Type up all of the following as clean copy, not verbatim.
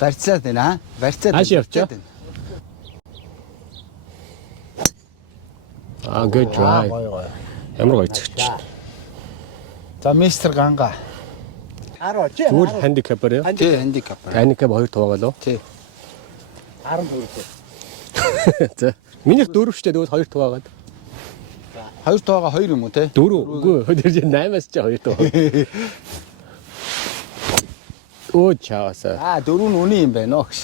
Барьцаад байна. Барьцаад. Хааш явчих. Good drive. Ямар гоё цогч. За мистер Ганга. Зүгээр handicap-аар яа. Тий, handicap. Handicap 2 туугаалаа. Тий. 14. За. Минийх 4 штэ тэгвэл 2 туугаад. 2 тугаа 2 юм уу те? 4. Үгүй 8-аас ч 2 туу. Оо чааса. 4 нь үний юм байна оо гэж.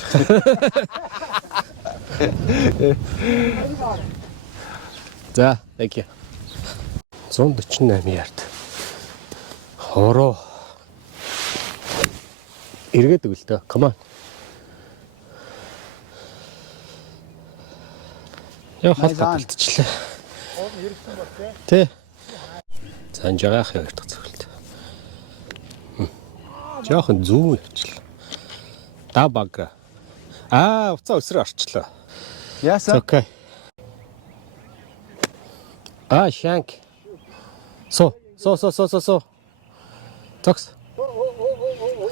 За, thank you. 148 ярд. Хороо. Эргээд өгөлтөө. Come on. Яа хатаа болчихлаа. Тэ. Занжагаах ярдах зөвлөлт. Жохон зүү явчлаа. Да багра. Уцаа өсрөө орчлоо. Яасан? Окей. Shank. So. Токс.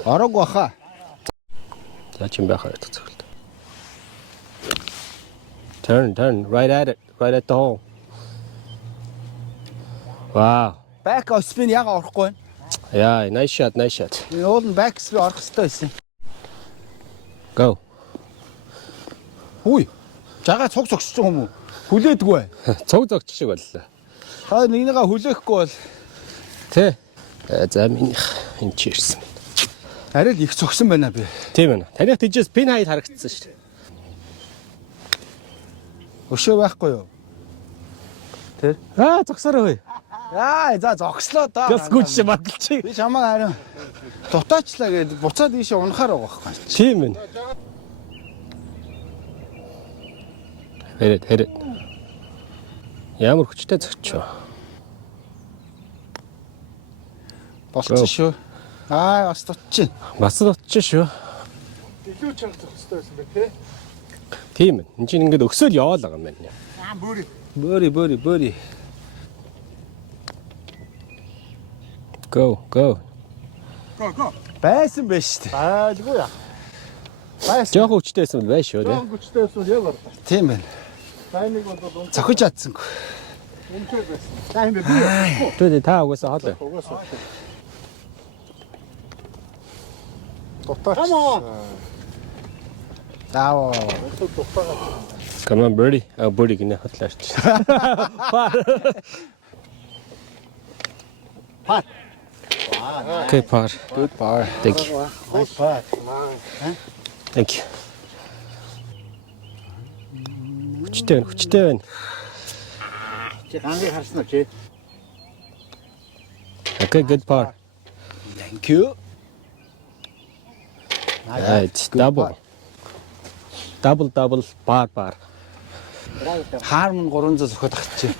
Орог баха. За чим байх ярдах зөвлөлт. Turn, right at it, right at the hole. Wow. Back spin яг орохгүй байна. Yeah, nice shot. Энэ уул нь back spin орох хэрэгтэй байсан. Go. Хүй. Жагаа цуг зогсож байгаа юм уу? Хүлээдгүй. Цуг зогч шиг боллоо. Та нэгнийгээ хүлээхгүй бол Тэ. За минийх энэ чи ирсэн. арай л их зогсон байна би. Тийм ээ. Таних тийжээс пин хайд харагдсан шүү дээ. Өшөө байхгүй юу? Тэр. Зогсоорой. За зогслоо доо. Гэлсгүүч шиг баталчих. Би чамаа харин дутаачлаа гээд буцаад ийшээ унахаар байгаа байхгүй. Тийм ээ. Хэрэд. Ямар хүчтэй зогчоо. Болчих шүү. Бас дутчих. Бас дутчих шүү. Илүү чанга зохистой байсан бэ те? Тийм ээ. Энд чинь ингээд өксөөл яваал байгаа юм байна. Бөри. Go. Го. Байсан байж тээ. Айлгүй яа. Жохон хүчтэйсэн бол байж шүү дээ. Жоон гүчтэй байсан яг орлоо. Тийм байна. Таймыг бол Зохиж чадсангүй. үнэхээр байсан. Тайм би. Тэ та угаасаа хоолой. Угаасаа. Тутаач. Заавал. Come on birdie. Birdie гинэ хотлаач. Пар. Okay, par. Good par. Thank you. Пар. Thank you. Хүчтэй байна. Чи гангийн харсан уу чи? Okay, good par. Thank you. Right, double, par. Хармон 300 зөхөд ахчих.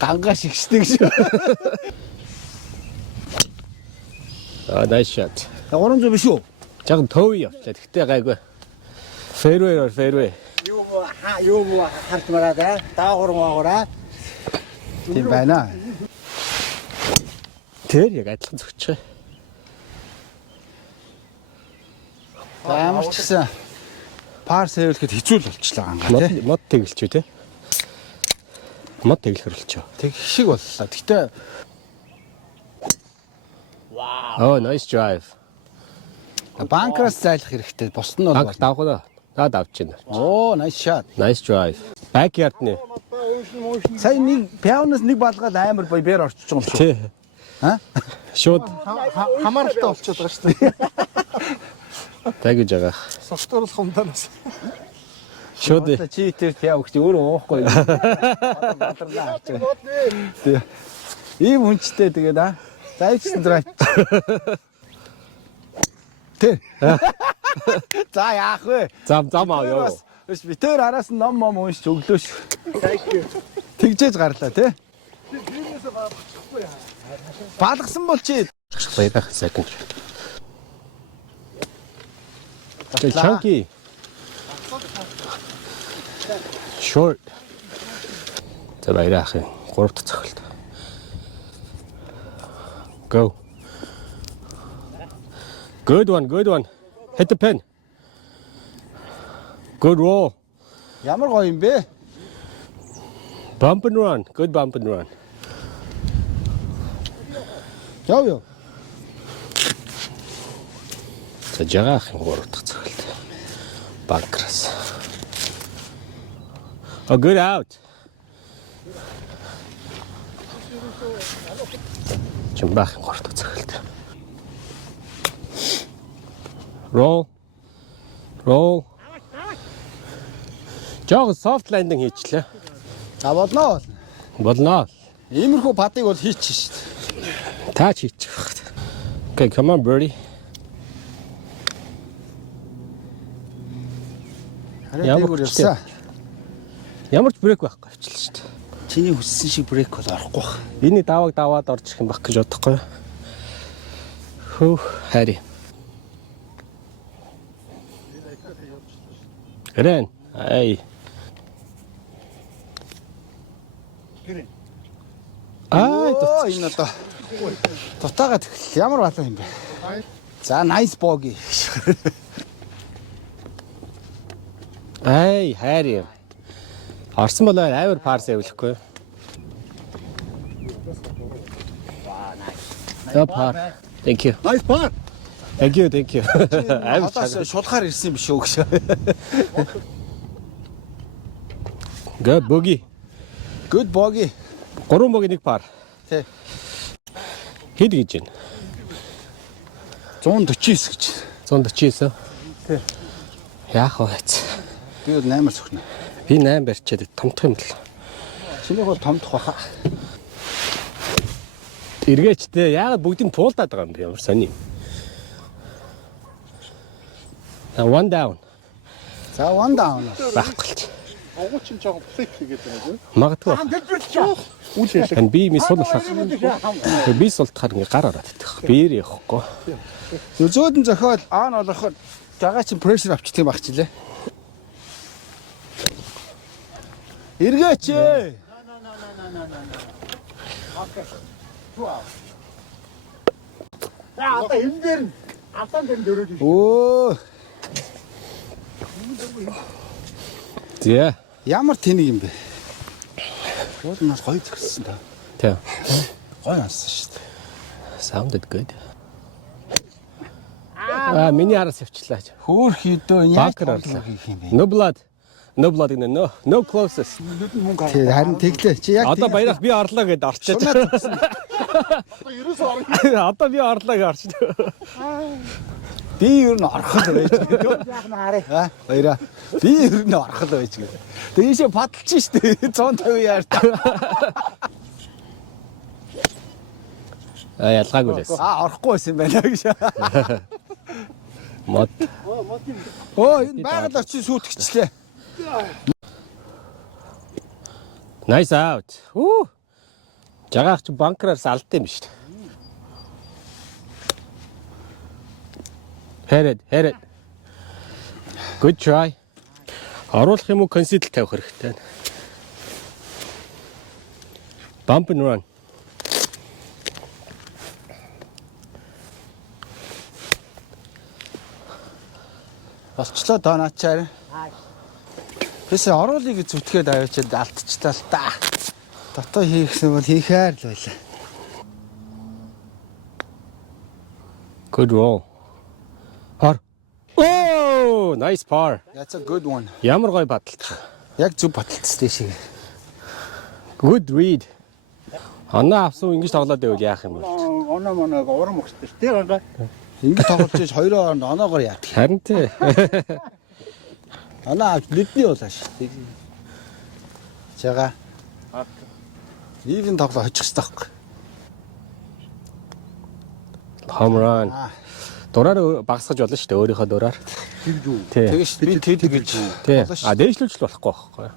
Гангаа шигшдэг шүү. Nice shot. 300 биш үү? Жаган төвөө явчлаа. Тэгтээ гайгүй. Fairway. Юу харт мараа да. Даагур. Тийм байна. Тэр яг адилхан зөгчөө. Ямар ч гэсэн пар сэвлэхэд хэцүү л болчлаа гангаа тий. Мод тэгэлч үү те. Мод тэглэхэр болчихоо. Тэг шиг боллоо. Гэтэ Oh, nice drive. банкраас зайлах хэрэгтэй. Бусд нь бол Давхаа. Давч байна. nice shot. Nice drive. Backyard нэ. Сая нэг пианоос нэг балгаад амар бээр орчиж байгаа юм шүү. Тий. Шууд Хамааралтай болчиход байгаа шүү дээ. тагиж байгаа. Софтвор хумданаас. Шууд Чи тэр пиа өгч өөрөө уухгүй. Ийм хүнчтэй тэгээд зайчсан драйв. Тэ. За яах вэ? зам аа ёо. Биш би тэр араас нь ном уншиж өглөө ш. Тэгжээж гарлаа тий. Балгасан бол чи Баярах second. Chunky. Short. За баярах юм. 3 дахь цохилт. Go. Good one. Hit the pin. Good roll. Ямар гоё юм бэ? Bump and run. Good bump and run. Яв ёо. За жагаахын 3 дахь цогт. Банкраас. Oh, good out. Чимбаахын 3 дахь цогт. Roll. Roll. Жог soft landing хийчлээ. За болно. Болно. Иймэрхүү падыг бол хийчих шүү дээ. Таач хийчих байх. Okay, come on birdie. Ямар гүрсэн. Ямар ч брейк байхгүй авчлаа шүү дээ. Чиний хүссэн шиг брейк бол орохгүй бах. Энийг даваад орж ирэх юм баг гэж бодохгүй. Хөө хари. Гэрэн. Ай. Аа, энэ одоо дутаагаа тэгэл ямар балаа юм бэ? За, nice bogey. Ай, хари. Орсон бол авир парс явуулахгүй. За пар. Thank you. Nice par. Thank you, thank you. Авир Хадаас шулахаар ирсэн юм биш үү гэж. Good bogey. Good bogey. 3 bogey 1 пар. Тий. Хэд гэж байна? 149 гэж. 149. Тий. Яах вэ? Би бол 8-аар сөхнө. Би 8 барьчаад томтох юм л. Чинийх бол томдох баха. Эргээчтэй яагаад бүгдийг туулдаад байгаа юм бэ? Ямар сони. Now one down. За, one down. Байхгүй л. Агууч нь жоохон флик хийгээд байна үү? Магадгүй. Үл хэлээ. And би суулгах. Би суулгахаар ингээ гар ороод идэх. Биер явахгүй. Зөөдөн зохиол аан олоход жагаа чин прешэр авчдаг юм багчлаа. Эргээч ээ. За одоо энэ дээр нь алдаан дээр дөрөж. Өө, Зэ. ямар тэнийг юм бэ? Уул нас гоё төгссөн та. Тэ. Гоё ансан шүү дээ. Sounded good. Миний араас явчлаа. Хөөх хөдөө яаж Бакер тоглох орлоо. юм бэ? No blood. No blood in the no closest. Тэг харин тэглээ. Чи яг Одоо баярах би орлоо гэд орчиж. Одоо би орлоо гэж орчиж. би ер нь орхол байж гэдэг. Яг нь харъя. Аа, баяра. Би ер нь орхол байж гэдэг. Тэгээшээ падалж штэ 150 яар. Ялгаагүй лээс. Орохгүй байсан юм байна гэж. Мод. Энэ байгаль орчин сүйтгэжлээ. Nice out. Уу. Жагаах чи банкраас алдсан юм шүү дээ. Headed. Good try. Оруулах юм уу conceal тавих хэрэгтэй. Bump and run. Болчлоо доонаачаар. Бис оруулъя гэж зүтгээд аваачаад алдчихлаа л та. Дотоо хийхсэн бол хийхээр л байлаа. Good roll. Par. Oh, nice par. That's a good one. Ямар гоё баталдаг. Яг зөв баталцтай шиг. Good read. Оноо авсан ингэж тоглоод байвал яах юм бэ? Оноо моноог урам өгчтэй шүү. Тэр гоо. Ингэ тоглож иж хоёроо оронд оноогоор яадаг. Харин тий. Оноо авч лидний болоош. Чага. Ливэн тоглоо хочих хэрэгтэй байхгүй. Home run. Дураар багасгаж болно шүү дээ өөрийнхөө дураар. Тий. Тэгэж би тэгэж. Тий. Дээшлүүлж болохгүй байхгүй.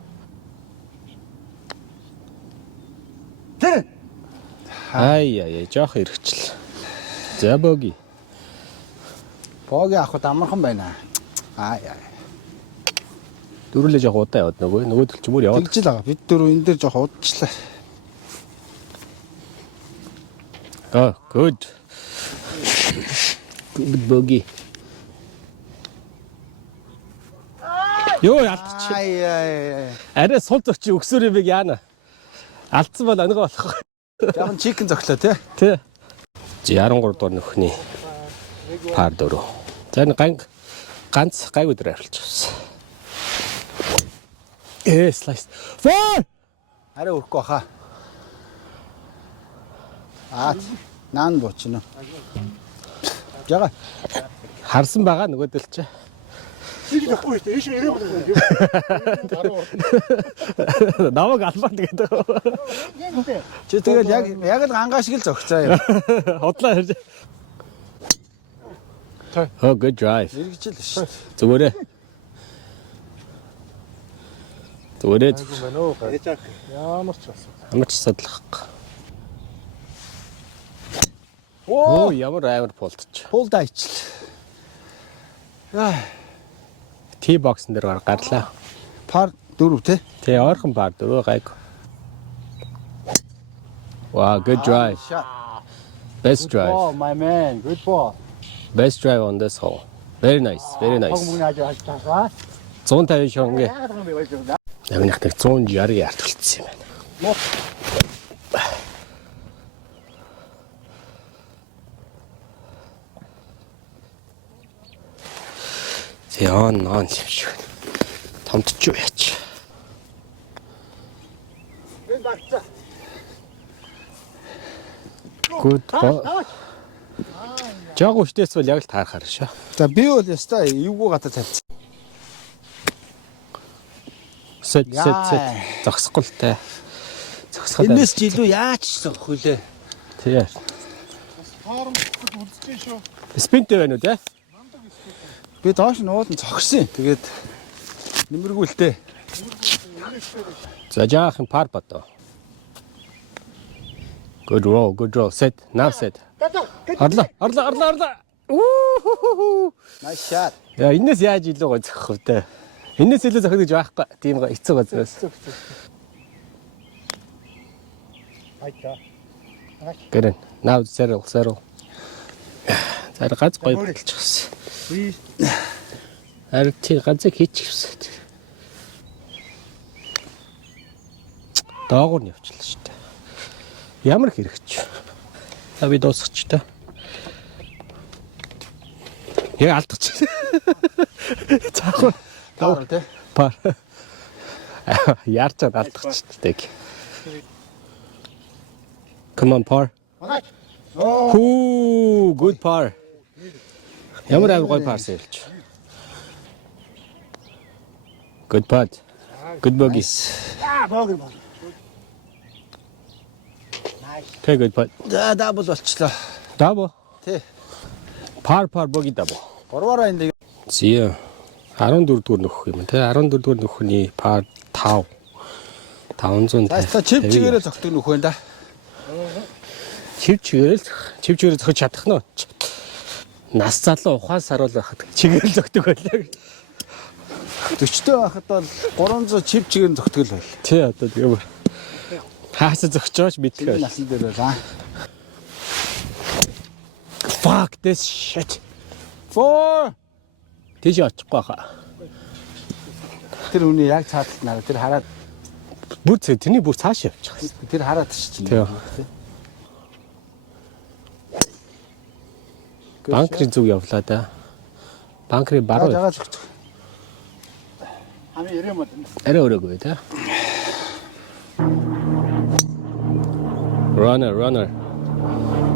Тэр Ай жоох эргэжл. За боги. Боги авахд амархан байна. Дөрүлээ жоох удаа яваад нөгөө төлчмөр яваад. Тэгж л байгаа. Бид дөрөв энэ дээр жоох удажлаа. Good. Good bogey. Йоо алдчих. Ай. Арай сул зөгч өксөр юм яана. Алдсан бол онгоо болох. Яхан чикен зөглөө тий. Тэ. 13 дугаар нөхний пар 4. За энэ ганц гайг өдөр авчиж авсан. Слайс. Фор! Арай өрөхгүй баха. Наан буучна. Яга. Харсан байгаа нөгөөдөл чи. Сиги яахгүй дээ. Ийш ирээ болоо. Намайг албаа тэгээд. Чи тэгэл яг л гангаа шиг л зөгцөө юм. Хотлоо харж. Oh, good drive. Иргэжил шүү. Зүгээрээ. Зүгээр. Ямар ч бас. Амарч садлах. Оо, ямар амар пултч. Пул дайчл. T-box дээр гарлаа. Пар 4 тий. Тэ ойрхон пар 4 гайг. Wow, good drive. Best drive. Oh, my man. Good ball. Best drive on this hole. Very nice. Very nice. 150 шонгээ. Намайг нэг 160 ярд болчихсон юм байна. Яа нaan юм шиг. Томтч юу яач. Энэ багцаа. Good ball. Жаг уштэйс бол яг л таарахаар шээ. За би бол ястай эвгүй гадаа тавьчих. Сэт. Зогсохгүй л таа. Зогсоход. Энэс ч илүү яаж зогсох вүлээ. Тий. Хоромтод үлдсэн шүү. Спинтэй байна уу те? Би доош нуудан зогсон. Тэгээд нэмэргүүлтэй. За жаахан пар бато. Good roll. Set. Now set. Арлаа. Уу. Nice shot. Яа, энэс яаж илүү гой зохих вэ те? Энэс илүү зохих гэж байхгүй. Тийм гой хэцүү газраас. Айта. Гэрэн. Now settle. За гац гой болчихсон. Ард чи ганцыг хийчихвсэн. Доогуур нь явчихлаа шүү дээ. Ямар хэрэгч. За би дуусгач та. Я алдчих. Цаахгүй. Таар тий. Пар. Ярчаад алдчих дээ. Come on par. Hoo, good par. Ямар амар гой парс хэлж. Good putt. Good bogey. Богэр. Okay, good putt. За дабл болчлоо. Дабо. Тий. Par bogey дабо. 3-аар энэ Зия 14 дугаар нөхөх юм те 14 дугаар нөхөний par 5 500 та чив чигээрээ зогтдог нөх байна да. Чив чигээрээ зогж чадах нь. Нас залуу ухаан саруул байхад чигээр зогтдог байлаа. 40-тэй байхад бол 300 чив чигээр зогтдог л байл. Тий одоо тийм. Хаасаа зогчооч мэдэх. Насан дээр байна. Fuck this shit. 4. Тийш очихгүй хаа. Тэр үний яг цааталт нараа тэр хараад Бүр тэрний бүр цааш явчих. тэр хараад чинь. Тийм. Банкрын зүг явлаа да. Банкрын баруун. Жагаа зогтдог. Ами ирэм мод. Арай өрөөгүй да. Runner.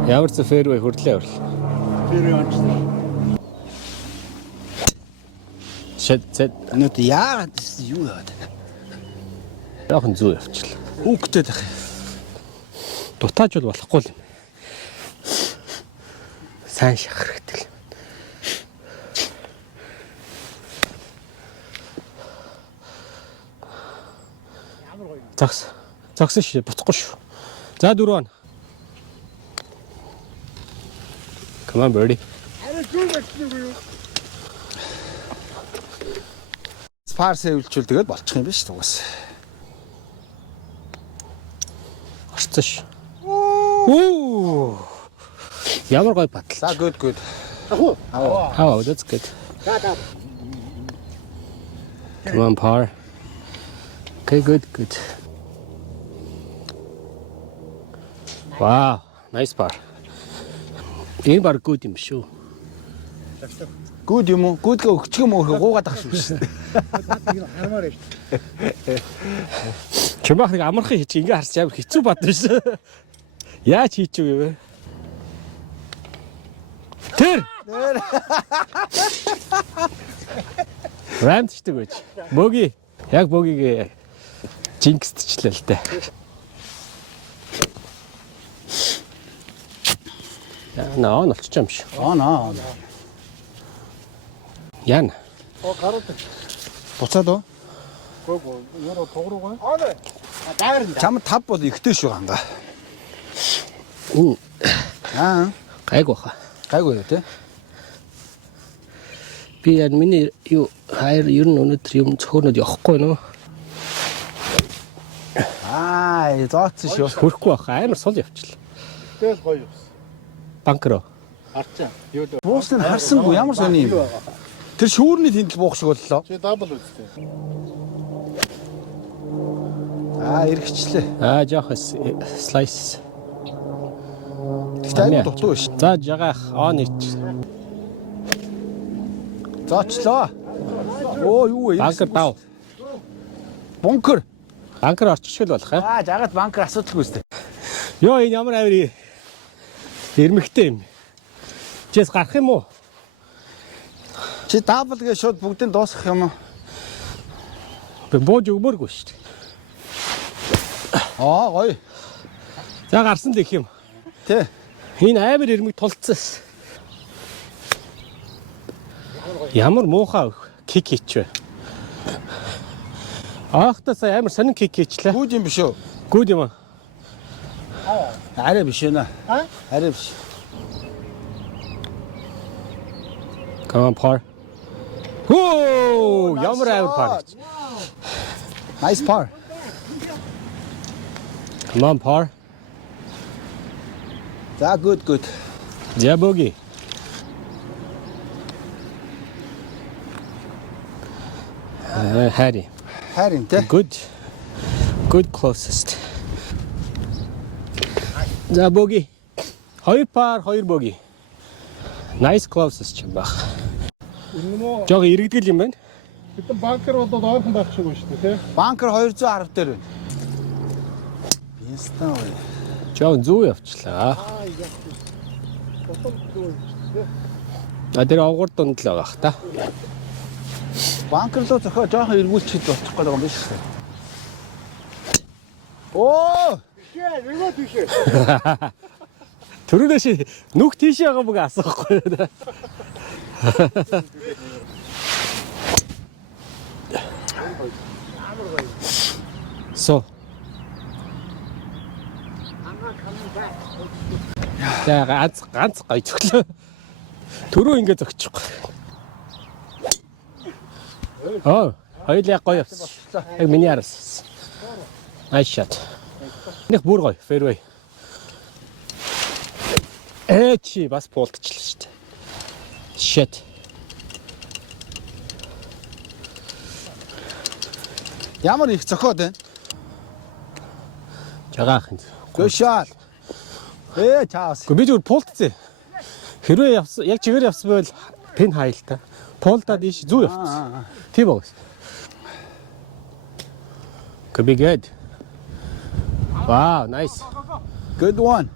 Ямар ч fairway хүртлээ өрл. Фэрэ онцлоо. Set. Нүд яагаад юу яваад байна? Яахан зүү явчлаа. Хүүхдэд байх. Дутааж бол болохгүй юм. Сайн шахах хэрэгтэй. Зогсон шээ буцахгүй шүү. За 4 он. Come on birdie. Спарс эвлчүүл тэгээд болчих юм биш тугас. Орцсон ш. Оо. Ямар гой батал. За good. How that's good. Come on, par. Okay, good. Wow, nice par. Энэ баг good юм шүү. Гүд юм уу? Гүдгээ өгчих юм уу? Гуугаад ах шүү дээ. Хармаар шүү. Чимбах нэг амархан хийчих ингээ харч амар хэцүү бат биш. Яаж хийчих вэ? Тэр. Рамчдаг байж. Бөги. Яг бөгийг жинксдчихлээ л дээ. Наа нолчих юм шиг. Наа. Яна. Гарууд. Буцаад уу? Гоо юу тогроогаа? Аа. Дайрна. Чам 5 бол ихтэй шүү ганга. Үу. Гайгүй хаа. Гайгүй юу те? Би яг миний юу хайр ер нь өнөөдөр юм цөөнөд явахгүй нөө. Зооцсон шүү. Хөрөхгүй бах амар сул явчихлаа. Тэгэл гоё юмс. Банкро. Харцаа. Юу л. Буусныг харсангүй ямар сони юм. Тэр шүүрний тэндэл буух шиг боллоо. Чи дабл үстэй. Эргэжлээ. Жоох слайс. Тэгтээ айгүй дутуу ш. За жагаах он ич. Зоочлоо. Оо юу вэ? Банкр дав. Бункер. Банкр орчихвол болох аа. Жагаад банкер асуудалгүй үстэй. Йоо энэ ямар авир ирмэгтэй юм. Чээс гарах юм уу? Чи дабл гэж шууд бүгдийг дуусгах юм уу? Би бууж өгмөргүй шүү дээ. Гоё. За гарсан дэх юм. Тэ. Энэ авир ирмэг тулцсан. Ямар муухай кик хийчихвэ. Ахта сая амар сонин кик хийчлээ. Гүд юм биш үү? Гүд юм аа. Арай биш ээ нэ. Арай биш. Come on, par. Оо, ямар авир par. Nice par. Come on, par. За good. Yeah, bogey. Harry. Харин тэ. Good closest. За bogey. 2 par, 2 bogey. Nice closest юм баг. Энэ мөө Жог иргэдэл юм байна. хэдэн банкер болоод ойрхон байх шиг байна шүү дээ, тий? Банкер 210 дээр байна. Инстаа. Жог зүү явчлаа. Тэр авгар дунд л байгаа х та. Банкер руу зохио жоохон эргүүлчихэд болчих гээд байгаа юм биш үү? Оо! Юу тийшээ? Төрөөш нүх тийш байгаа бүгэ асуухгүй. So. За ганц гоё зөвлөө. Төрөө ингэ зөгчихгүй. Хоёул яг гоё явсан. Яг миний араас. Nice shot. Нэг бүр гоё fairway. Чи бас пуултчихлаа шүү дээ. Shit. Ямар их зохиод байна? Жагаах юм. Good shot. Чаус. Гэхдээ би зүгээр пуултцээ. Хэрвээ явсан яг чигээр явсан байвал пин хайл та. Пуултаад ийш зүү явсан. Тийм баг. Could be good. Wow, nice. Good one.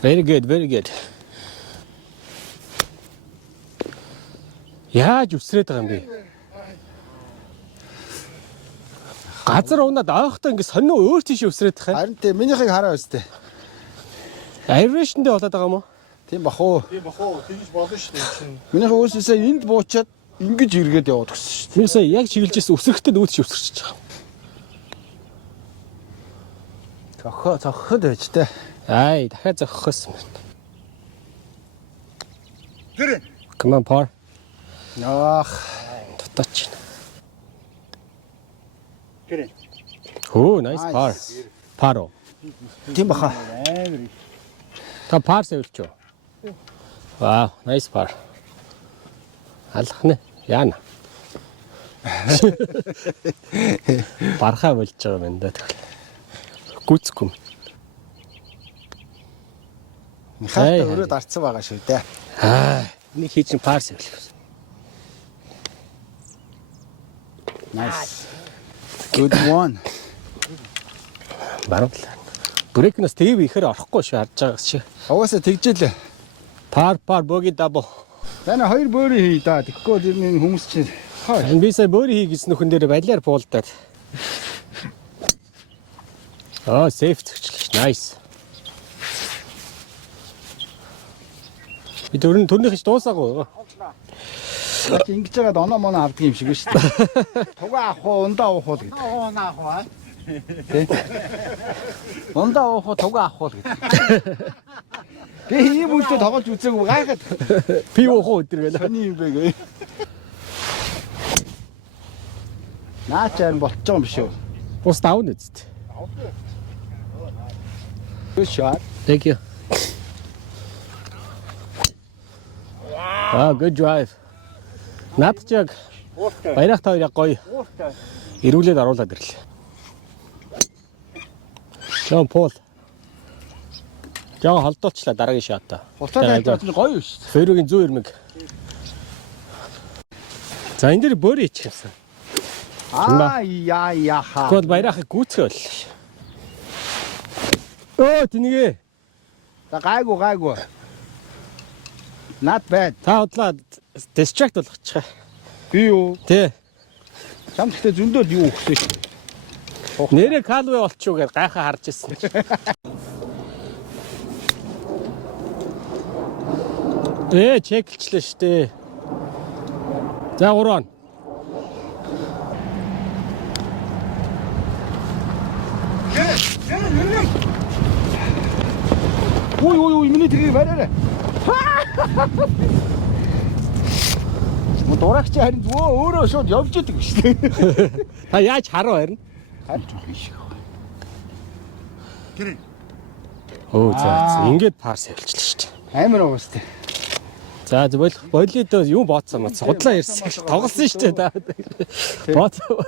Very good. Яаж үсрээд байгаа юм бэ? Газар унаад аахтаа ингэ сонио өөр тийш үсрээд байгаа юм. Харин тийм минийхийг хараа өстэй. Aeration дээр болоод байгаа юм уу? Тийм бах уу. Тэгж болно шүү дээ чинь. Минийхээ өөрөөсөө энд буучаад ингэж эргээд яваад гисэн шүү Би сая яг чиглэж ирсэн үсрэхтэй нүүд чи үсэрч байгаа. Цохоход байж тээ. Дахиад зохихсон байна. Тэр Come on, par. Тутаач. тэр. Nice par. Paro. Тийм баха. Та par сэвэлч үү? Wow, nice par. Алах нэ. Яана. Бархаа болж байгаа юм да. Гүцэхгүй. Михаил өөрөө дарцсан байгаа шүү дээ. Энийг хийж парс явуулах. Nice. Good one. Баруунлаа. Брейкнаас тэв ихээр орохгүй шүү харж байгаа шиг. Угаасаа тэгжээлээ. Пар боги дабо. Таны хоёр бөөрийн хий да. Тэгэхгүй тэр нэг хүмүүс чинь Энэ би сая бөөрийн хий гэсэн нөхөн дээр балиар буулдаад. Сейф зөгчлөж. Nice. Би төрнийх ч дуусаагүй. ингэж байгаад оноо моноо авдаг юм шиг шүү дээ. Тугаа авах уу, ундаа авах уу гэдэг. Оонаа хаа. Ундаа авах уу, тугаа авах уу гэдэг. Би ийм үйлдэл тоглож үзээгүй гайхаад. Би уух өдөр гэлээ. Сони юм бэ гээ. Наачаар болчих юм биш үү? Ус давна үст. Good shot. Thank you. Good drive. Наад ч яг баярах таар яг гоё. Ирүүлээд оруулаад ирлээ. Жон Пол. Жоо холдуулчлаа дараагийн шатаа. Ултаад байж гоё шүү дээ. Фэрогийн 100 ирмэг. За энэ дэр бөөрий ичихсэн. Яха. Тэгвэл баярахыг гүцгэй боллоо. Тэнийгээ. За гайгүй. Not bad. Та бодлоо distract болгочихаа. Би юу? Тэ. Чам гэхдээ зөндөө юу өгсөн шүү. Нэрээ Калве болчихоо гэж гайхаа харж ирсэн. Чеклчлээ штэ. За 3 он. Ой, миний тэрийг бариараа. Дурагч харин өөрөө шууд явж идэг шүү дээ. Та яаж харав харин? Харин жоох юм шиг. Тэр За ингээд парс явуулчихлаа шүү дээ. Амар уус тээ. За болид юу бооцсон маа судлаа ирсэн тоглосон шүү дээ. Бооцсон.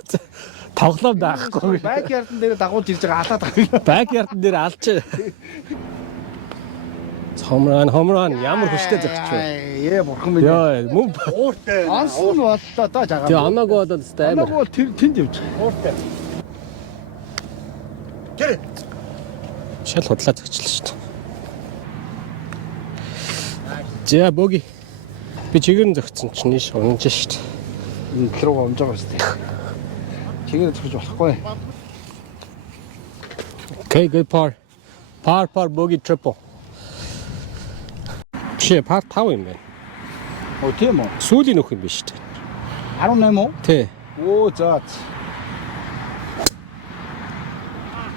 Тоглоом даахгүй. Бэкярдн дээр дагуулж ирж байгаа алаад байгаа. Бэкярдн дээр алж. Хомрон ямар хөштэй зогч вэ? Бурхан минь. Яа, мөн ууртай. Ансан боллоо доо жагаа. Тэгээ оноогүй болоод өстэй амар. Оноогүй тэнд явж байгаа. Ууртай. Тэр Шал худлаа зогчлаа шүү дээ. За боги. Би чигээр нь зогцсон чинь ш унаж шүү дээ. Энэ руугаа унж байгаа шүү дээ. Чигээр зогсож болохгүй. Okay, good par. Par bogey triple. Par 5 юм байна. Тийм үү? Сүүлийн нөх юм биш үү? 18 уу? Тий. Оо за.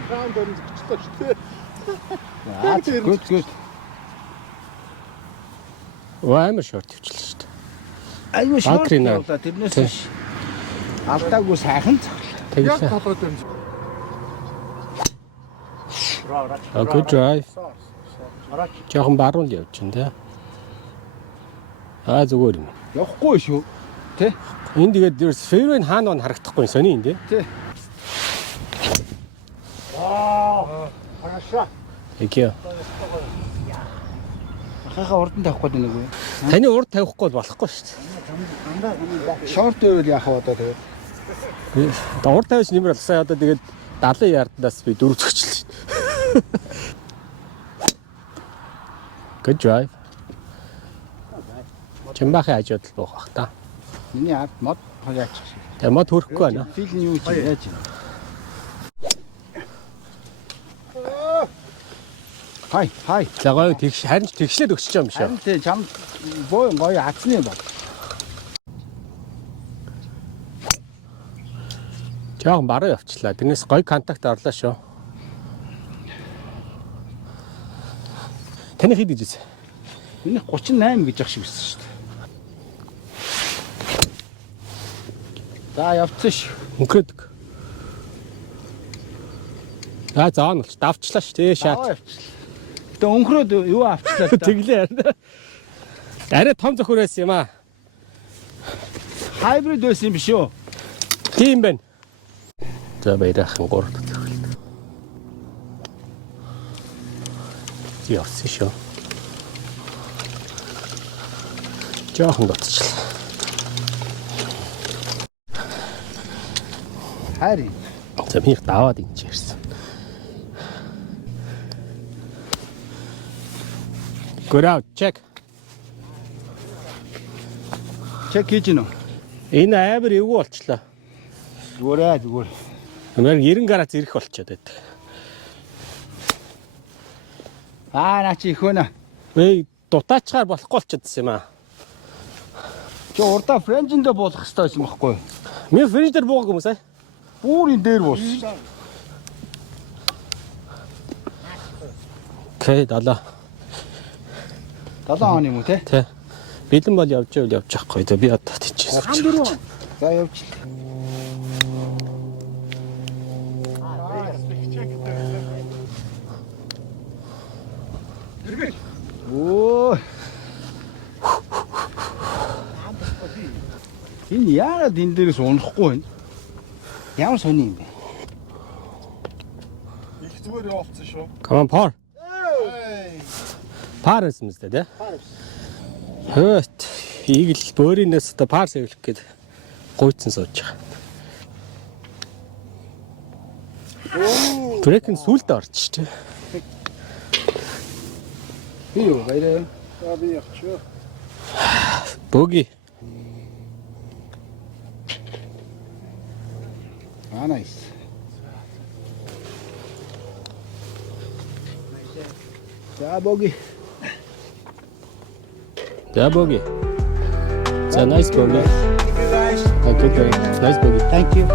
хаан дээр зогчлоо шүү дээ. Good. Амар шорт хвчлээ шүү дээ. Аюу шорт Бакрин аа. явуулаа тэрнээс биш. Алдаагүй сайхан Яг Тэглээ. толгой дээр. Good drive. Жохон баруун л явж байна те. Зүгээр юм. явахгүй шүү. Тэ? Энд тэгээд фэйрвей хаана нь харагдахгүй сони энэ те. Тэ. Хорошо. Thank you. Ахаа урд нь тавих гээд нэг үү? Таны урд тавихгүй бол болохгүй шүү дээ. Шорт байвал яах вэ одоо тэгээд? Урд тавьж нэмэр алсаа одоо тэгээд 70 ярднаас би 4 зөгчлээ. Good drive. Чимбахын хажууд л буух бах та. Миний ард мод хаяач шиг. Тэгээ мод хөрөхгүй байна. Фил нь юу ч яаж юм. Хай. За гоё харин ч тэгшлээд өгч байгаа юм шиг. Харин тий чам гоё атсны бол. Жохон баруун явчлаа. Тэрнээс гоё контакт орлоо шүү. Таны хэд гэж ийсэн? Миний 38 гэж ах шиг өссөн шүү дээ. За явцсан ш. Мөнхөдөг. Заан болч давчлаа ш. Тэ шат. Гэтэ өнхрөөд юу авчлаа та. Тэглээ. Арай том зөхөр байсан юм аа. Хайбрид байсан юм биш үү? Тийм байна. За баярхан 3 дахь хөлт. Явсан шүү. Жохон дотчлаа. Харин. За минийх даваад ингэж ярьсан. Good out, check. Чек хийж гинөө. Энэ амар эвгүй болчлаа. Зүгээр. Амар 90 градус ирэх болчиход байдаг. Наа чи их өнө. Дутаачаар болохгүй болчихсон юм аа. Чи урдаа френжиндээ болох хэрэгтэй байсан байхгүй юу? Ми френч дээр буугаагүй юм сая. Бүрийн дээр буус. Окей, 70. 7 он юм уу те? Тэ. Бэлэн бол явж явахгүй. За би одоо тийчээс. За явж. Оо. Энэ яагаад энэ дээрээс унахгүй вэ? Ямар сони юм бэ? Их зүгээр явуулсан шүү. Come on, par. Par гэсэн мэт тэ. Хөөт. Игэл бөөрийнээс одоо par сэвлэх гээд гуйцсан сууж байгаа. Брэкэн сүлд орж штэ. Би юу баяраа. За би явчих. Бөги. Nice. За боги. За бөги. За nice bogey. Thank you guys. Nice bogey. Thank you.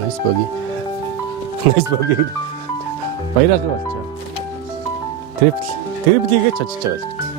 Nice bogey. Nice bogey. Баяраа болчихоо. Трипл хийгээд чочж байгаа л.